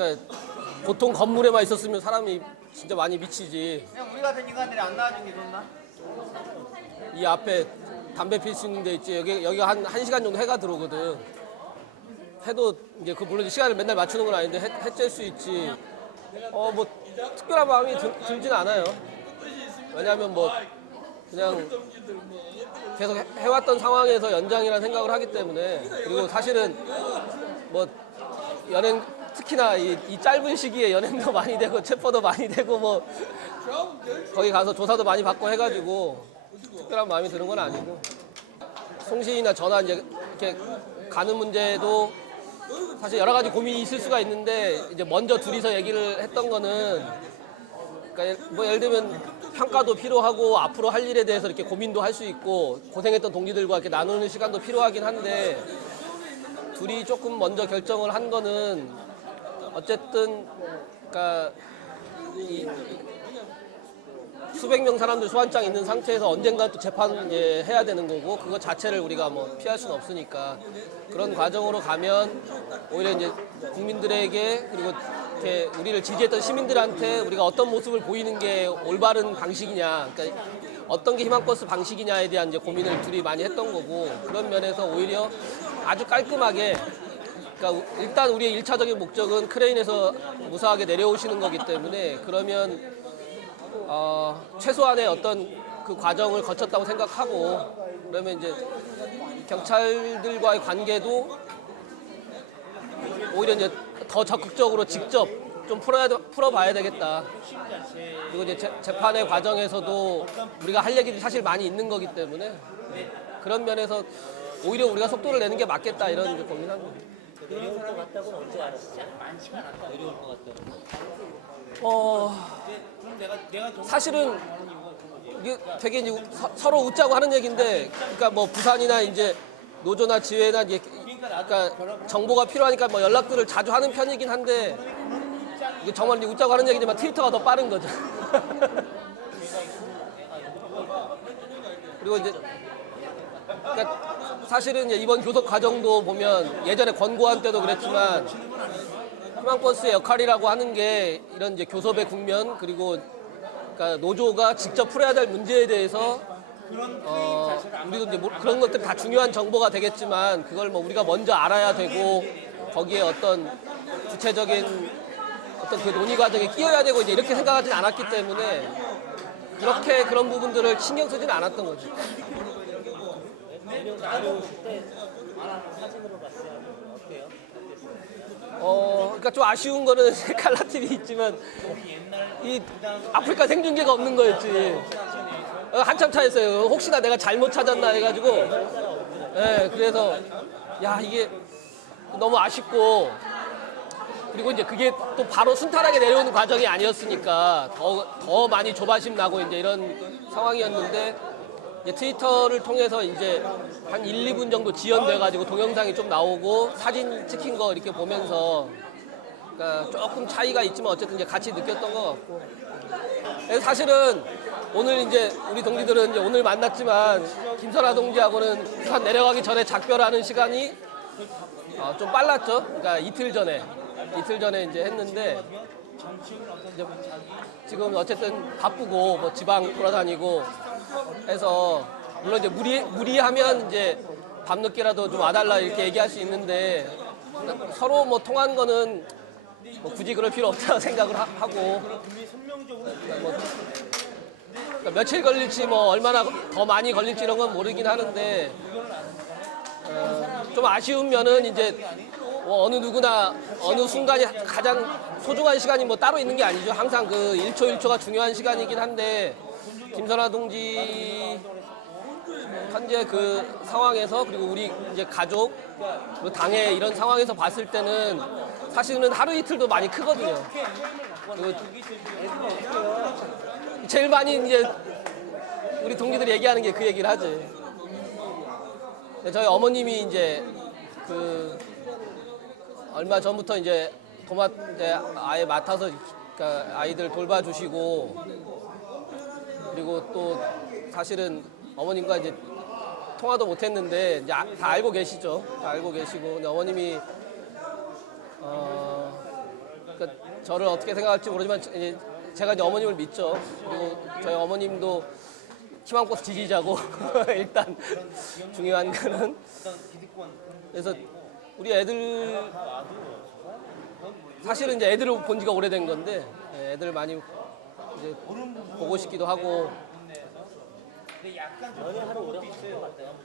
그러니까 보통 건물에만 있었으면 사람이 진짜 많이 미치지. 그냥 우리 같은 인간들이 안 나와준 게 좋나? 이 앞에 담배 필 수 있는 데 있지. 여기가 한 1시간 정도 해가 들어오거든. 해도 이제 그 물론 시간을 맨날 맞추는 건 아닌데 해질 수 있지. 뭐 특별한 마음이 들진 않아요. 왜냐하면 뭐 그냥 계속 해왔던 상황에서 연장이라는 생각을 하기 때문에. 그리고 사실은 뭐 연행 특히나 이 짧은 시기에 연행도 많이 되고 체포도 많이 되고 뭐 거기 가서 조사도 많이 받고 해가지고 특별한 마음이 드는 건 아니고, 송신이나 저나 이제 이렇게 가는 문제도 사실 여러 가지 고민이 있을 수가 있는데, 이제 먼저 둘이서 얘기를 했던 거는, 그러니까 뭐 예를 들면 평가도 필요하고 앞으로 할 일에 대해서 이렇게 고민도 할 수 있고 고생했던 동기들과 이렇게 나누는 시간도 필요하긴 한데, 둘이 조금 먼저 결정을 한 거는 어쨌든 그러니까 수백 명 사람들 소환장 있는 상태에서 언젠가 또 재판 해야 되는 거고, 그거 자체를 우리가 뭐 피할 수는 없으니까 그런 과정으로 가면 오히려 이제 국민들에게, 그리고 이렇게 우리를 지지했던 시민들한테 우리가 어떤 모습을 보이는 게 올바른 방식이냐, 그러니까 어떤 게 희망버스 방식이냐에 대한 이제 고민을 둘이 많이 했던 거고, 그런 면에서 오히려 아주 깔끔하게, 그러니까 일단 우리의 1차적인 목적은 크레인에서 무사하게 내려오시는 거기 때문에, 그러면 최소한의 어떤 그 과정을 거쳤다고 생각하고, 그러면 이제 경찰들과의 관계도 오히려 이제 더 적극적으로 직접 좀 풀어봐야 되겠다. 그리고 이제 재판의 과정에서도 우리가 할 얘기들이 사실 많이 있는 거기 때문에, 그런 면에서 오히려 우리가 속도를 내는 게 맞겠다, 이런 이제 고민하는 거죠. 내려올 것 같다고는 언제 알았어요? 많지가 않았다. 내려올 것 같다고. 사실은 이게 되게 이제 서로 웃자고 하는 얘기인데, 그러니까 뭐 부산이나 이제 노조나 지회나 이제 그러니까 정보가 필요하니까 뭐 연락들을 자주 하는 편이긴 한데, 이게 정말 이제 웃자고 하는 얘기지만 트위터가 더 빠른 거죠. 그리고 이제 그러니까 사실은 이제 이번 교섭 과정도 보면 예전에 권고안 때도 그랬지만, 희망버스의 역할이라고 하는 게 이런 이제 교섭의 국면, 그리고 그러니까 노조가 직접 풀어야 될 문제에 대해서 우리도 이제 그런 것들 다 중요한 정보가 되겠지만, 그걸 뭐 우리가 먼저 알아야 되고 거기에 어떤 구체적인 어떤 그 논의 과정에 끼어야 되고 이제 이렇게 생각하진 않았기 때문에 그렇게 그런 부분들을 신경 쓰진 않았던 거죠. 그러니까 좀 아쉬운 거는 칼라 TV 있지만 이 아프리카 생중계가 없는 거였지. 한참 차였어요. 혹시나 내가 잘못 찾았나 해가지고. 네, 그래서 야, 이게 너무 아쉽고, 그리고 이제 그게 또 바로 순탄하게 내려오는 과정이 아니었으니까 더 많이 조바심 나고 이제 이런 상황이었는데, 이제 트위터를 통해서 이제 한 1, 2분 정도 지연돼가지고 동영상이 좀 나오고 사진 찍힌 거 이렇게 보면서, 그러니까 조금 차이가 있지만 어쨌든 이제 같이 느꼈던 것 같고. 그래서 사실은 오늘 이제 우리 동지들은 이제 오늘 만났지만, 김선아 동지하고는 부산 내려가기 전에 작별하는 시간이 좀 빨랐죠. 그러니까 이틀 전에 이제 했는데, 이제 지금 어쨌든 바쁘고 뭐 지방 돌아다니고 해서, 물론 이제 무리하면 이제 밤늦게라도 좀 와달라 이렇게 얘기할 수 있는데, 서로 뭐 통한 거는 뭐 굳이 그럴 필요 없다고 생각을 하고, 뭐 그러니까 며칠 걸릴지 뭐 얼마나 더 많이 걸릴지 이런 건 모르긴 하는데, 좀 아쉬운 면은 이제 뭐 어느 누구나 어느 순간이 가장 소중한 시간이 뭐 따로 있는 게 아니죠. 항상 그 1초 1초가 중요한 시간이긴 한데, 김선아 동지 현재 그 상황에서, 그리고 우리 이제 가족, 그리고 당의 이런 상황에서 봤을 때는 사실은 하루 이틀도 많이 크거든요. 그리고 제일 많이 이제 우리 동기들이 얘기하는 게 그 얘기를 하지. 저희 어머님이 이제 그 얼마 전부터 이제 아예 맡아서 그러니까 아이들 돌봐주시고, 그리고 또 사실은 어머님과 이제 통화도 못했는데 이제 다 알고 계시죠. 다 알고 계시고, 근데 어머님이 그러니까 저를 어떻게 생각할지 모르지만 제가 이제 어머님을 믿죠. 그리고 저희 어머님도 희망버스 지지자고 일단 중요한 거는 그래서 우리 애들 사실은 이제 애들을 본 지가 오래된 건데 애들 많이 이제 보고 싶기도 하고 연애하러 오래 걸릴 것 같아요.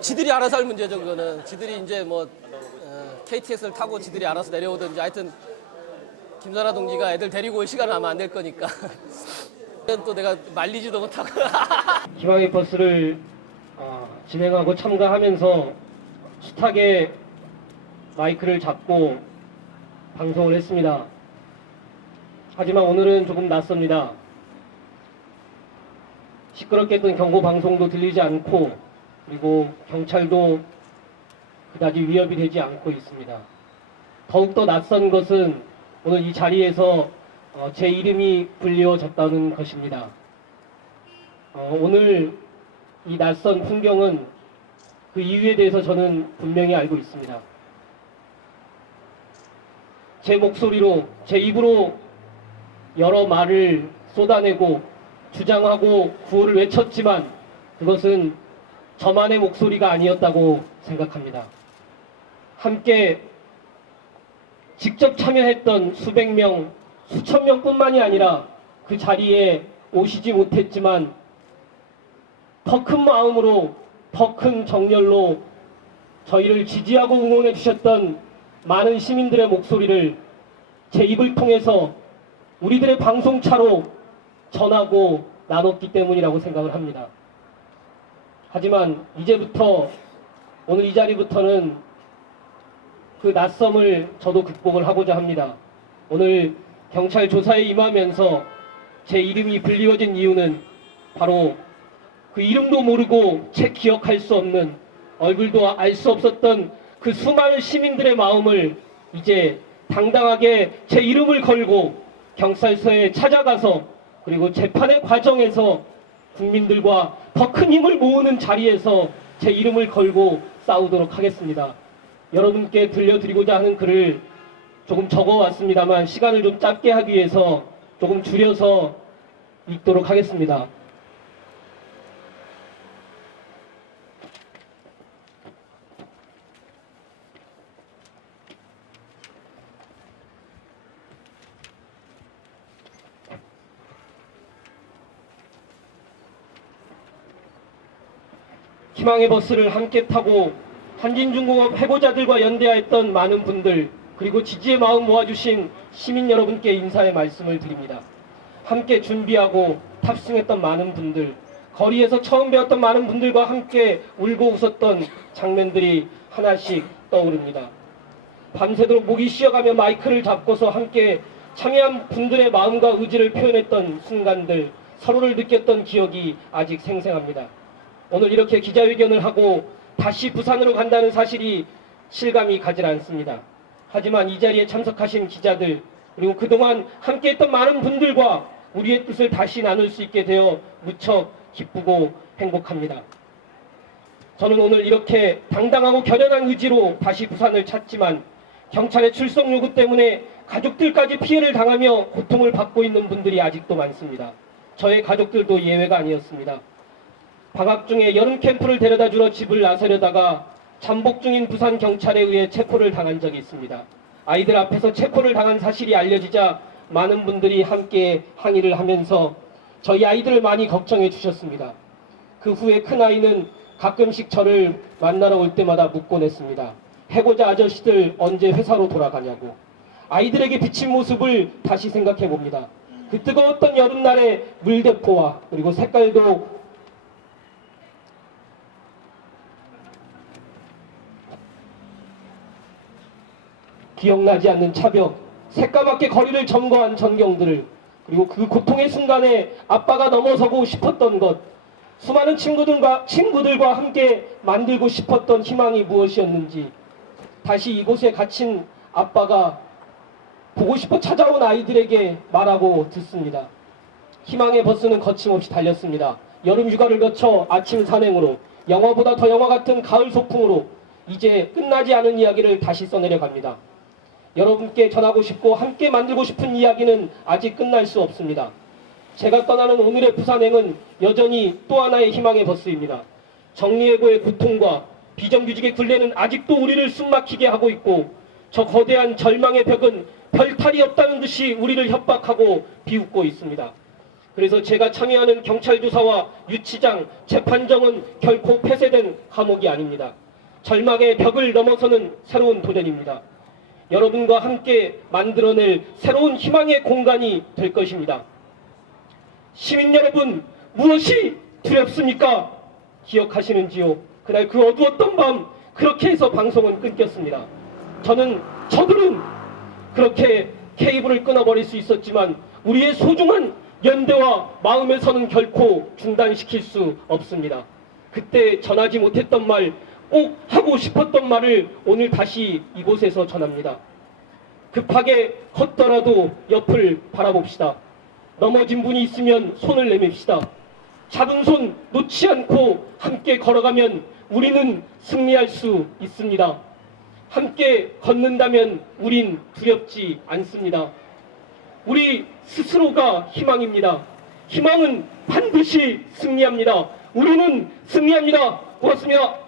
지들이 알아서 할 문제죠. 그거는 지들이 이제 뭐 KTX를 타고 지들이 알아서 내려오든지 하여튼 김선아 동지가 애들 데리고 올 시간은 아마 안 될 거니까 또 내가 말리지도 못하고 희망의 버스를 진행하고 참가하면서 숱하게 마이크를 잡고 방송을 했습니다. 하지만 오늘은 조금 낯섭니다. 시끄럽게 했던 경고 방송도 들리지 않고 그리고 경찰도 그다지 위협이 되지 않고 있습니다. 더욱더 낯선 것은 오늘 이 자리에서 제 이름이 불리워졌다는 것입니다. 오늘 이 낯선 풍경은 그 이유에 대해서 저는 분명히 알고 있습니다. 제 목소리로, 제 입으로 여러 말을 쏟아내고 주장하고 구호를 외쳤지만 그것은 저만의 목소리가 아니었다고 생각합니다. 함께 직접 참여했던 수백 명, 수천 명뿐만이 아니라 그 자리에 오시지 못했지만 더 큰 마음으로, 더 큰 정열로 저희를 지지하고 응원해 주셨던 많은 시민들의 목소리를 제 입을 통해서 우리들의 방송차로 전하고 나눴기 때문이라고 생각을 합니다. 하지만 이제부터 오늘 이 자리부터는 그 낯섦을 저도 극복을 하고자 합니다. 오늘 경찰 조사에 임하면서 제 이름이 불리워진 이유는 바로 그 이름도 모르고 채 기억할 수 없는 얼굴도 알 수 없었던 그 수많은 시민들의 마음을 이제 당당하게 제 이름을 걸고 경찰서에 찾아가서 그리고 재판의 과정에서 국민들과 더 큰 힘을 모으는 자리에서 제 이름을 걸고 싸우도록 하겠습니다. 여러분께 들려드리고자 하는 글을 조금 적어왔습니다만 시간을 좀 짧게 하기 위해서 조금 줄여서 읽도록 하겠습니다. 희망의 버스를 함께 타고 한진중공업 해고자들과 연대하였던 많은 분들 그리고 지지의 마음 모아주신 시민 여러분께 인사의 말씀을 드립니다. 함께 준비하고 탑승했던 많은 분들 거리에서 처음 배웠던 많은 분들과 함께 울고 웃었던 장면들이 하나씩 떠오릅니다. 밤새도록 목이 쉬어가며 마이크를 잡고서 함께 참여한 분들의 마음과 의지를 표현했던 순간들 서로를 느꼈던 기억이 아직 생생합니다. 오늘 이렇게 기자회견을 하고 다시 부산으로 간다는 사실이 실감이 가질 않습니다. 하지만 이 자리에 참석하신 기자들 그리고 그동안 함께했던 많은 분들과 우리의 뜻을 다시 나눌 수 있게 되어 무척 기쁘고 행복합니다. 저는 오늘 이렇게 당당하고 결연한 의지로 다시 부산을 찾지만 경찰의 출석 요구 때문에 가족들까지 피해를 당하며 고통을 받고 있는 분들이 아직도 많습니다. 저의 가족들도 예외가 아니었습니다. 방학 중에 여름 캠프를 데려다 주러 집을 나서려다가 잠복 중인 부산 경찰에 의해 체포를 당한 적이 있습니다. 아이들 앞에서 체포를 당한 사실이 알려지자 많은 분들이 함께 항의를 하면서 저희 아이들을 많이 걱정해 주셨습니다. 그 후에 큰아이는 가끔씩 저를 만나러 올 때마다 묻곤 했습니다. 해고자 아저씨들 언제 회사로 돌아가냐고. 아이들에게 비친 모습을 다시 생각해 봅니다. 그 뜨거웠던 여름날의 물대포와 그리고 색깔도 기억나지 않는 차벽, 새까맣게 거리를 점거한 전경들을 그리고 그 고통의 순간에 아빠가 넘어서고 싶었던 것 수많은 친구들과 함께 만들고 싶었던 희망이 무엇이었는지 다시 이곳에 갇힌 아빠가 보고 싶어 찾아온 아이들에게 말하고 듣습니다. 희망의 버스는 거침없이 달렸습니다. 여름 휴가를 거쳐 아침 산행으로 영화보다 더 영화 같은 가을 소풍으로 이제 끝나지 않은 이야기를 다시 써내려 갑니다. 여러분께 전하고 싶고 함께 만들고 싶은 이야기는 아직 끝날 수 없습니다. 제가 떠나는 오늘의 부산행은 여전히 또 하나의 희망의 버스입니다. 정리해고의 고통과 비정규직의 굴레는 아직도 우리를 숨막히게 하고 있고 저 거대한 절망의 벽은 별탈이 없다는 듯이 우리를 협박하고 비웃고 있습니다. 그래서 제가 참여하는 경찰 조사와 유치장, 재판정은 결코 폐쇄된 감옥이 아닙니다. 절망의 벽을 넘어서는 새로운 도전입니다. 여러분과 함께 만들어낼 새로운 희망의 공간이 될 것입니다. 시민 여러분, 무엇이 두렵습니까? 기억하시는지요? 그날 그 어두웠던 밤 그렇게 해서 방송은 끊겼습니다. 저들은 그렇게 케이블을 끊어버릴 수 있었지만 우리의 소중한 연대와 마음에서는 결코 중단시킬 수 없습니다. 그때 전하지 못했던 말, 꼭 하고 싶었던 말을 오늘 다시 이곳에서 전합니다. 급하게 걷더라도 옆을 바라봅시다. 넘어진 분이 있으면 손을 내밉시다. 잡은 손 놓지 않고 함께 걸어가면 우리는 승리할 수 있습니다. 함께 걷는다면 우린 두렵지 않습니다. 우리 스스로가 희망입니다. 희망은 반드시 승리합니다. 우리는 승리합니다. 고맙습니다.